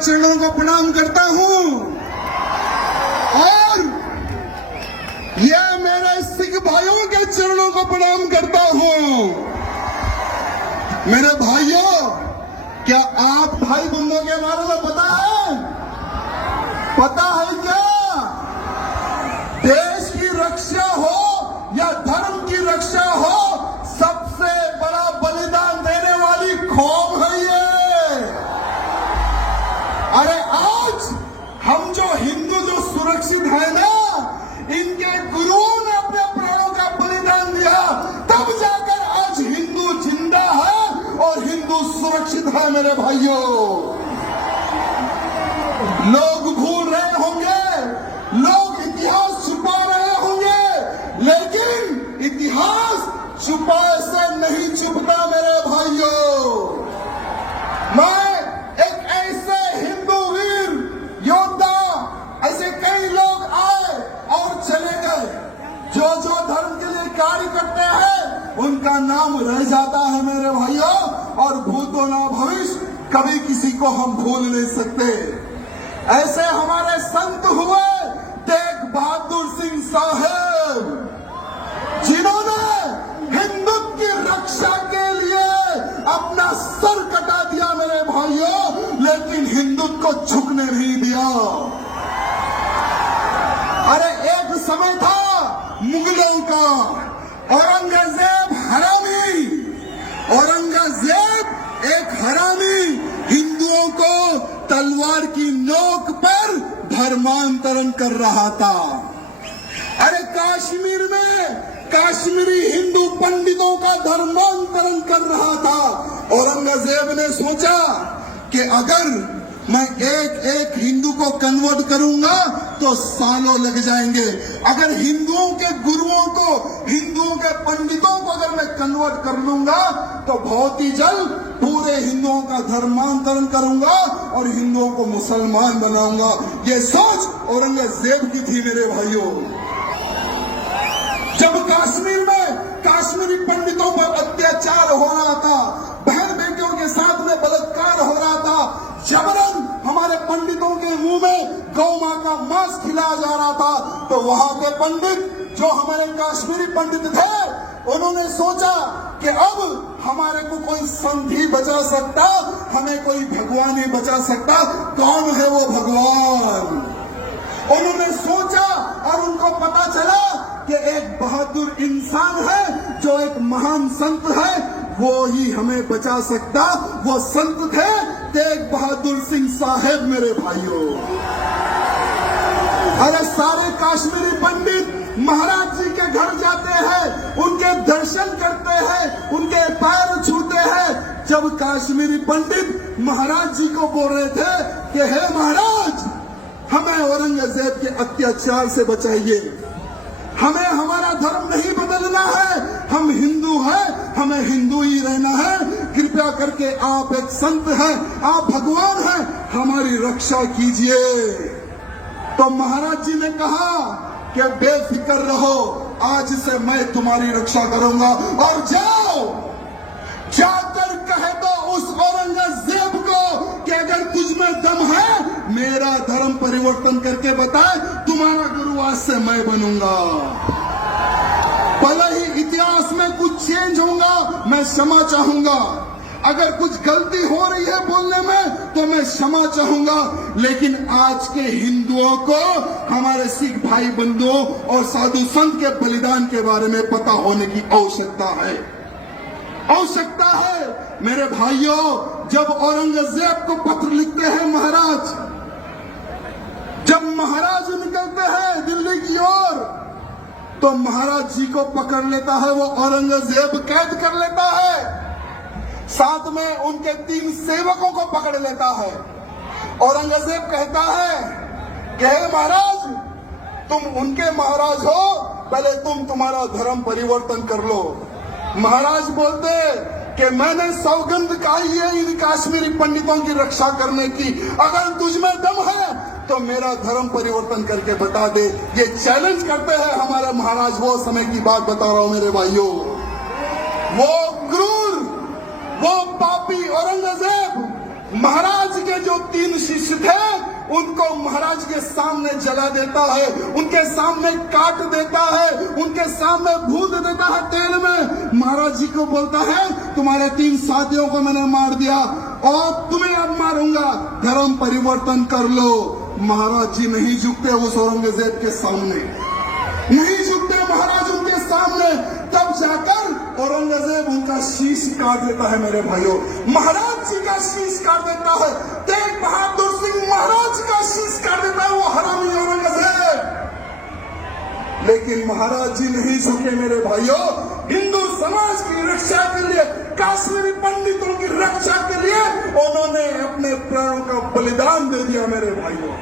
चरणों को प्रणाम करता हूं और ये मेरे सिख भाइयों के चरणों को प्रणाम करता हूं। मेरे भाइयों, क्या आप भाई बंधुओं के बारे में पता है? पता है क्या? देश की रक्षा हो या धर्म की रक्षा हो, सबसे बड़ा बलिदान देने वाली कौम है ये। अरे आज हम जो हिंदू जो सुरक्षित है ना, इनके गुरुओं ने अपने प्राणों का बलिदान दिया, तब जाकर आज हिंदू जिंदा है और हिंदू सुरक्षित है। मेरे भाइयों, लोग भूल रहे होंगे, लोग इतिहास छुपा रहे होंगे, लेकिन इतिहास छुपाए से नहीं छुपता। मेरे भाइयों, मैं एक ऐसे हिंदू वीर योद्धा, ऐसे कई लोग आए और चले गए, जो जो धर्म के लिए कार्य करते हैं उनका नाम रह जाता है मेरे भाइयों, और भूतो ना भविष्य कभी किसी को हम भूल नहीं सकते। ऐसे हमारे संत हुए तेग बहादुर सिंह साहब, जिन्होंने हिंदुत्व की रक्षा के लिए अपना सर कटा दिया मेरे भाइयों, लेकिन हिंदुत्व को झुकने नहीं दिया। अरे एक समय था मुगलों का, औरंगजेब हरामी, औरंगजेब एक हरामी हिंदुओं को तलवार की नोक पर धर्मांतरण कर रहा था। अरे कश्मीर में कश्मीरी हिंदू पंडितों का धर्मांतरण कर रहा था। औरंगजेब ने सोचा कि अगर मैं एक एक हिंदू को कन्वर्ट करूंगा तो सालों लग जाएंगे। अगर हिंदुओं के गुरुओं को, हिंदुओं के पंडितों को अगर मैं कन्वर्ट कर लूंगा तो बहुत ही जल्द पूरे हिंदुओं का धर्मांतरण करूंगा और हिंदुओं को मुसलमान बनाऊंगा। ये सोच औरंगजेब की थी मेरे भाइयों। जब कश्मीर में कश्मीरी पंडितों पर अत्याचार हो रहा था, बहन बेटियों के साथ में बलात्कार हो रहा था, जबरन हमारे पंडितों के मुंह में गौ मां का मांस खिलाया जा रहा था, तो वहां के पंडित जो हमारे कश्मीरी पंडित थे, उन्होंने सोचा कि अब हमारे को कोई संधि बचा सकता, हमें कोई भगवान ही बचा सकता। कौन है वो भगवान? उन्होंने सोचा और उनको पता चला कि एक बहादुर इंसान है, जो एक महान संत है, वो ही हमें बचा सकता। वो संत थे तेग बहादुर सिंह साहब मेरे भाइयों। अरे सारे कश्मीरी पंडित महाराज जी के घर जाते हैं, उनके दर्शन करते हैं, उनके पैर छूते हैं। जब कश्मीरी पंडित महाराज जी को बोल रहे थे कि हे महाराज, हमें औरंगजेब के अत्याचार से बचाइए, हमें हमारा धर्म नहीं बदलना है, हम हिंदू हैं, हमें हिंदू ही रहना है, कृपया करके आप एक संत हैं, आप भगवान हैं, हमारी रक्षा कीजिए। तो महाराज जी ने कहा कि बेफिक्र रहो, आज से मैं तुम्हारी रक्षा करूंगा, और जाओ, जाकर कह दो उस औरंगजेब को कि अगर तुझ में दम है, मेरा धर्म परिवर्तन करके बताए, तुम्हारा गुरु आज से मैं बनूंगा। भले ही इतिहास में कुछ चेंज होगा, मैं क्षमा चाहूंगा। अगर कुछ गलती हो रही है बोलने में तो मैं क्षमा चाहूंगा, लेकिन आज के हिंदुओं को हमारे सिख भाई बंधुओं और साधु संत के बलिदान के बारे में पता होने की आवश्यकता है, आवश्यकता है। मेरे भाइयों, जब औरंगजेब को पत्र लिखते हैं महाराज, जब महाराज निकलते हैं दिल्ली की ओर, तो महाराज जी को पकड़ लेता है वो औरंगजेब, कैद कर लेता है, साथ में उनके 3 सेवकों को पकड़ लेता है। औरंगजेब कहता है कि हे महाराज, तुम उनके महाराज हो, पहले तुम्हारा धर्म परिवर्तन कर लो। महाराज बोलते कि मैंने सौगंध खाई है इन कश्मीरी पंडितों की रक्षा करने की, अगर तुझमें दम है तो मेरा धर्म परिवर्तन करके बता दे। ये चैलेंज करते हैं हमारे महाराज। वो समय की बात बता रहा हूं मेरे भाइयों। वो क्रूर, वो पापी औरंगजेब महाराज के जो 3 शिष्य उनको महाराज के सामने जला देता है, उनके सामने काट देता है, उनके सामने भून देता है तेल में। महाराज जी को बोलता है तुम्हारे 3 साथियों को मैंने मार दिया और तुम्हें अब मारूंगा, धर्म परिवर्तन कर लो। महाराज जी नहीं झुकते उस औरंगजेब के सामने, नहीं झुकते महाराज उनके सामने। तब जाकर औरंगजेब उनका शीश काट देता है मेरे भाइयों, महाराज जी का शीश काट देता है। तेग बहादुर सिंह महाराज का शीश काट देता है वो हरामी औरंगजेब। लेकिन महाराज जी नहीं झुके मेरे भाइयों, हिंदू समाज की रक्षा के लिए, काश्मीरी पंडितों की रक्षा के लिए उन्होंने अपने प्राणों का बलिदान दे दिया मेरे भाइयों।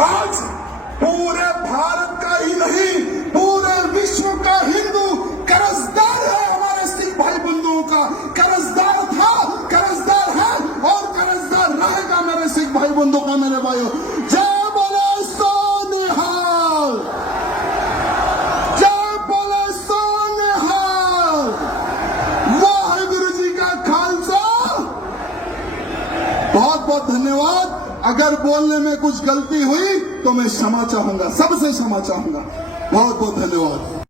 आज पूरे भारत का ही नहीं, पूरे विश्व का हिंदू कर्जदार है हमारे सिख भाई बंधुओं का। कर्जदार था, कर्जदार है और कर्जदार रहेगा मेरे सिख भाई बंधुओं का मेरे भाइयों। जय बोले सोनिहाल, जय बोले सोनिहाल। वाहिगुरु जी का खालसा। बहुत बहुत धन्यवाद। अगर बोलने में कुछ गलती हुई तो मैं क्षमा चाहूंगा, सबसे क्षमा चाहूंगा। बहुत बहुत धन्यवाद।